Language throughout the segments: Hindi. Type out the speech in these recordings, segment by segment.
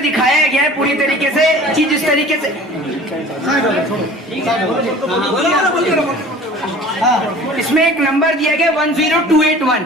दिखाया गया है पूरी तरीके से कि जिस तरीके से इसमें एक नंबर दिया गया 10281।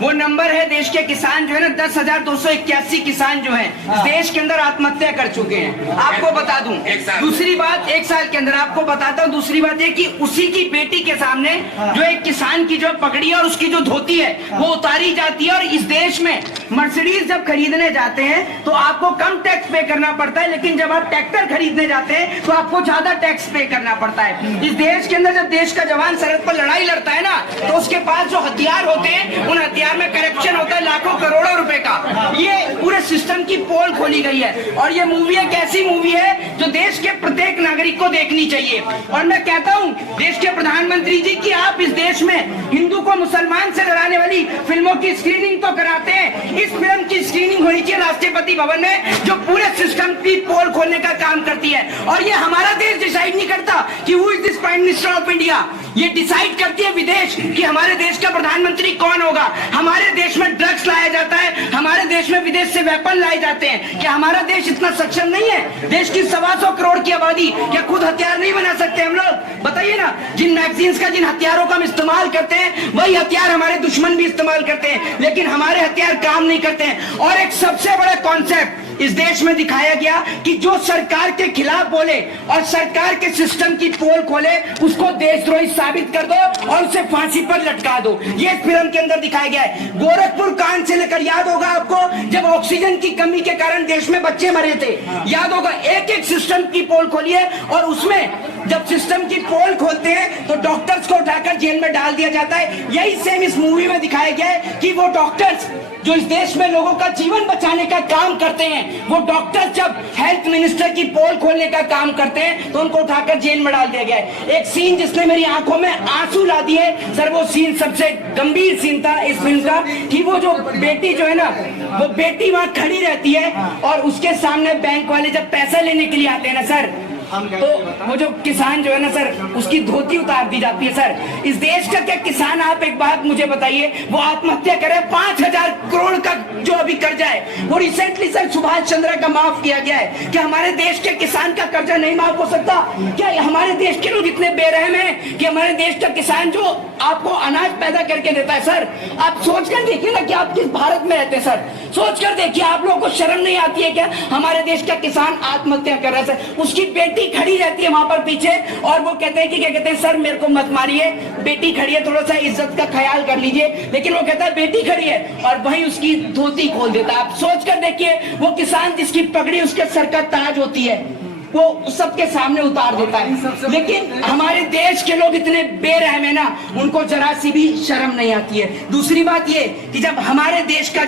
वो नंबर है देश के किसान जो है ना 10,281 किसान जो हैं देश के अंदर आत्महत्या कर चुके हैं। आपको बता दूं दूसरी बात, एक साल के अंदर आपको बताता हूं दूसरी बात ये कि उसी की बेटी के सामने जो एक किसान की जो पगड़ी है और उसकी जो धोती है वो उतारी जाती है। और इस देश में मर्सिडीज जब खरीदने जाते हैं तो आपको कम टैक्स पे करना पड़ता है, लेकिन जब आप ट्रैक्टर खरीदने जाते हैं तो आपको ज्यादा टैक्स पे करना पड़ता है। इस देश के अंदर जब देश का जवान सरहद पर लड़ाई लड़ता है ना तो उसके पास जो हथियार होते हैं उन हथियार में करप्शन होता है लाखों करोड़ों रुपए का। ये पूरे सिस्टम की पोल खोली गई है और ये मूवी एक ऐसी मूवी है जो देश के प्रत्येक नागरिक को देखनी चाहिए। और मैं कहता हूँ देश के प्रधानमंत्री जी की आप इस देश में हिंदू को मुसलमान से लड़ाने वाली फिल्मों की स्क्रीनिंग तो कराते हैं, इस फिल्म की स्क्रीनिंग होनी चाहिए राष्ट्रपति भवन में जो पूरे सिस्टम की पोल खोलने का काम करती है। और ये हमारा देश डिसाइड नहीं करता कि who is this prime minister of India, ये डिसाइड करती है विदेश कि हमारे देश का प्रधानमंत्री कौन होगा। हमारे देश में ड्रग्स लाया जाता है, हमारे देश में विदेश से वेपन लाए जाते हैं। क्या हमारा देश इतना सक्षम नहीं है? देश की 125 करोड़ की आबादी, क्या खुद हथियार नहीं बना सकते हम लोग? बताइए ना, जिन मैगजीन्स का जिन हथियारों का हम इस्तेमाल करते हैं वही हथियार हमारे दुश्मन भी इस्तेमाल करते हैं, लेकिन हमारे हथियार काम नहीं करते हैं। और एक सबसे बड़ा कॉन्सेप्ट इस देश में दिखाया गया कि जो सरकार के खिलाफ बोले और सरकार के सिस्टम की पोल खोले उसको देशद्रोही साबित कर दो और उसे फांसी पर लटका दो। ये फिल्म के अंदर दिखाया गया है। गोरखपुर कांड से लेकर याद होगा आपको जब ऑक्सीजन की कमी के कारण देश में बच्चे मरे थे, याद होगा। एक एक सिस्टम की पोल खोली है और उसमें जब सिस्टम की पोल खोलते हैं तो डॉक्टर्स को उठाकर जेल में डाल दिया जाता है। यही सेम इस मूवी में दिखाया गया है कि वो डॉक्टर्स जो इस देश में लोगों का जीवन बचाने का काम करते हैं, वो डॉक्टर जब हेल्थ मिनिस्टर की पोल खोलने का काम करते हैं तो उनको उठाकर जेल में डाल दिया गया है। एक सीन जिसने मेरी आंखों में आंसू ला दिए सर, वो सीन सबसे गंभीर सीन था इस फिल्म का कि वो जो बेटी जो है ना, वो बेटी वहां खड़ी रहती है और उसके सामने बैंक वाले जब पैसा लेने के लिए आते हैं ना सर, तो वो जो किसान जो है ना सर, उसकी धोती उतार दी जाती है। सर इस देश का क्या किसान, आप एक बात मुझे बताइए, वो आत्महत्या करे 5,000 करोड़ का जो अभी कर्जा है वो रिसेंटली सर सुभाष चंद्र का माफ किया गया है। क्या हमारे देश के किसान का कर्जा नहीं माफ हो सकता? क्या हमारे देश के लोग इतने बेरहम हैं कि हमारे देश का किसान जो आपको अनाज पैदा करके देता है, सर आप सोच कर देखिए ना कि आप किस भारत में रहते हैं सर, सोच कर देखिए, आप लोगों को शर्म नहीं आती है क्या? हमारे देश का किसान आत्महत्या कर रहा है सर, उसकी बेटी खड़ी रहती है वहां पर पीछे और वो कहते हैं कि क्या कहते हैं, सर मेरे को मत मारिए, बेटी खड़ी है, थोड़ा सा इज्जत का ख्याल कर लीजिए, लेकिन वो कहता है बेटी खड़ी है और वहीं उसकी धोती खोल देता है। आप सोच कर देखिए, वो किसान जिसकी पगड़ी उसके सर का ताज होती है वो सबके सामने उतार देता है। लेकिन हमारे देश के लोग इतने बेरहम है ना, उनको जरा सी भी शर्म नहीं आती है। दूसरी बात ये कि जब हमारे देश का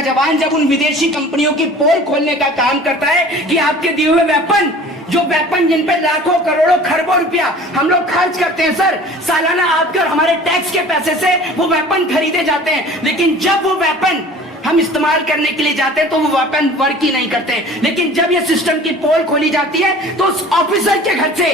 जवान जब उन विदेशी कंपनियों की पोल खोलने का काम करता है कि आपके दिए हुए वेपन जिन पे लाखों करोड़ों खरबों रुपया हम लोग खर्च करते हैं सर, सालाना आपके और हमारे टैक्स के पैसे से वो वेपन खरीदे जाते हैं, लेकिन जब वो वेपन हम इस्तेमाल करने के लिए जाते हैं तो वो वेपन वर्क ही नहीं करते। लेकिन जब ये सिस्टम की पोल खोली जाती है तो उस ऑफिसर के घर से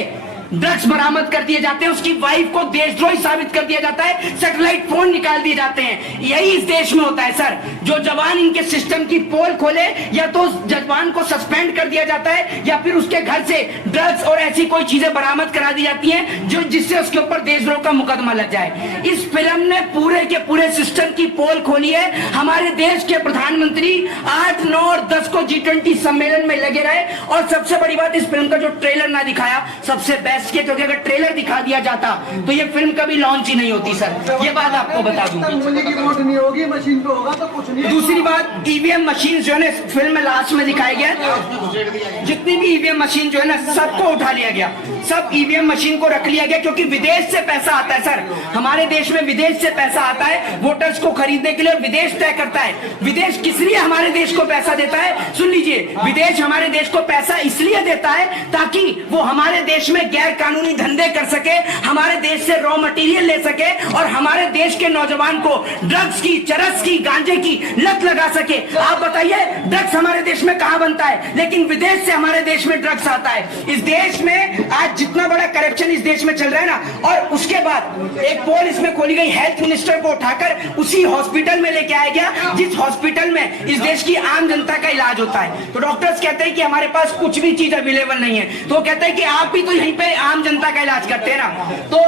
ड्रग्स बरामद कर दिए जाते हैं, उसकी वाइफ को देशद्रोही साबित कर दिया जाता है, सैटेलाइट फोन निकाल दिए जाते हैं। यही इस देश में होता है सर। जो जवान इनके सिस्टम की पोल खोले या तो उस जवान को सस्पेंड कर दिया जाता है या फिर उसके घर से ड्रग्स और ऐसी कोई चीजें बरामद करा दी जाती हैं जो जिससे उसके ऊपर देशद्रोह का मुकदमा लग जाए। इस फिल्म ने पूरे के पूरे सिस्टम की पोल खोली है। हमारे देश के प्रधानमंत्री 8, 9 और 10 को G20 सम्मेलन में लगे रहे और सबसे बड़ी बात, इस फिल्म का जो ट्रेलर ना दिखाया सबसे बेस्ट के, क्योंकि अगर ट्रेलर दिखा दिया जाता तो ये फिल्म कभी लॉन्च ही नहीं होती सर, ये बात आपको बता दूं। नहीं होगी, मशीन पे होगा तो कुछ नहीं। दूसरी बात, ईवीएम मशीन जो है ना फिल्म में लास्ट में दिखाया गया, जितनी भी ईवीएम मशीन जो है ना सबको उठा लिया गया, सब ईवीएम मशीन को रख लिया गया, क्योंकि विदेश से पैसा आता है सर। हमारे देश में विदेश से पैसा आता है वोटर्स को खरीदने के लिए, विदेश तय करता है। विदेश किस लिए हमारे देश को पैसा देता है? सुन लीजिए, विदेश हमारे देश को पैसा इसलिए देता है ताकि वो हमारे देश में गैर गैर कानूनी धंधे कर सके, हमारे देश से रॉ मटेरियल ले सके और हमारे देश के नौजवान को ड्रग्स की, चरस की, गांजे की लत लगा सके। आप बताइए ड्रग्स हमारे देश में कहां बनता है, लेकिन विदेश से हमारे देश में ड्रग्स आता है। इस देश में आज जितना बड़ा करप्शन इस देश में चल रहा है ना, और उसके बाद एक पोल इसमें खोली गई, हेल्थ मिनिस्टर को उठाकर उसी हॉस्पिटल में लेके आया गया जिस हॉस्पिटल में इस देश की आम जनता का इलाज होता है। तो डॉक्टर्स कहते हैं कि हमारे पास कुछ भी चीज अवेलेबल नहीं है, तो कहते हैं कि आप भी तो यहीं पे आम जनता का इलाज करते हैं ना। तो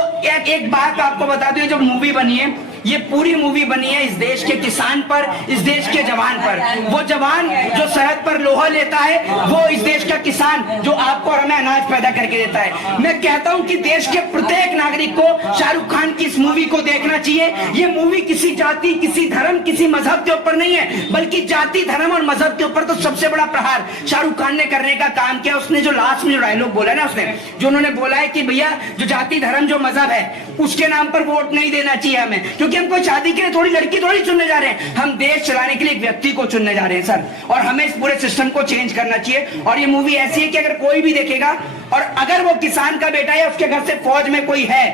एक बात आपको बता दूं, जो मूवी बनी है, ये पूरी मूवी बनी है इस देश के किसान पर, इस देश के जवान पर। वो जवान जो सरहद पर लोहा लेता है, वो इस देश का किसान जो आपको और हमें अनाज पैदा करके देता है। मैं कहता हूं कि देश के प्रत्येक नागरिक को शाहरुख खान की इस मूवी को देखना चाहिए। ये मूवी किसी जाति, किसी धर्म, किसी मजहब के ऊपर नहीं है, बल्कि जाति, धर्म और मजहब के ऊपर तो सबसे बड़ा प्रहार शाहरुख खान ने करने का काम किया। उसने जो लास्ट में जो डायलॉग बोला ना, उसने जो उन्होंने बोला है कि भैया जो जाति, धर्म, जो मजहब है, उसके नाम पर वोट नहीं देना चाहिए हमें, क्योंकि हम कोई शादी के लिए थोड़ी लड़की थोड़ी चुनने जा रहे हैं, हम देश चलाने के लिए एक व्यक्ति को चुनने जा रहे हैं सर। और हमें इस पूरे सिस्टम को चेंज करना चाहिए। और ये मूवी ऐसी है कि अगर कोई भी देखेगा और अगर वो किसान का बेटा या उसके घर से फौज में कोई है,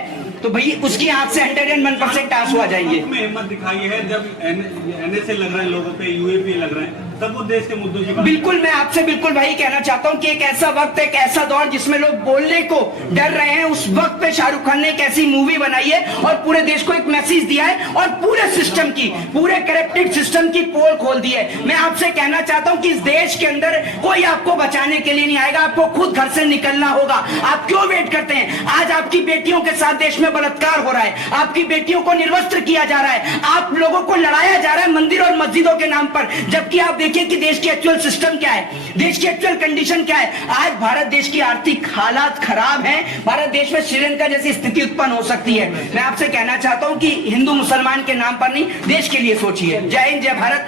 तो भाई उसकी आंख से 101% आंसू आ जाएंगे। में हिम्मत दिखाई है जब एनएसए लग रहा है लोगों पे, यूएपी लग रहा है, तब वो देश के मुद्दों की बात। बिल्कुल, मैं आपसे बिल्कुल वही कहना चाहता हूं कि एक ऐसा वक्त, एक ऐसा दौर जिसमें लोग बोलने को डर रहे हैं, उस वक्त पे शाहरुख खान ने एक ऐसी मूवी बनाई है और पूरे देश को एक मैसेज दिया है और पूरे सिस्टम की, पूरे करप्टेड सिस्टम की पोल खोल दी है। मैं आपसे कहना चाहता हूं कि इस देश के अंदर कोई आपको बचाने के लिए नहीं आएगा, आपको खुद घर से निकलना होगा। आप क्यों वेट करते हैं? आज आपकी बेटियों के साथ देश में बलात्कार हो रहा है, आपकी बेटियों को निर्वस्त्र किया जा रहा है, आप लोगों को लड़ाया जा रहा है मंदिर और मस्जिदों के नाम पर, जबकि आप देखिए कि देश की एक्चुअल सिस्टम क्या है, देश की एक्चुअल कंडीशन क्या है। आज भारत देश की आर्थिक हालात खराब है, भारत देश में श्रीलंका जैसी स्थिति उत्पन्न हो सकती है। मैं आपसे कहना चाहता हूं कि हिंदू मुसलमान के नाम पर नहीं, देश के लिए सोचिए। जय हिंद, जय भारत।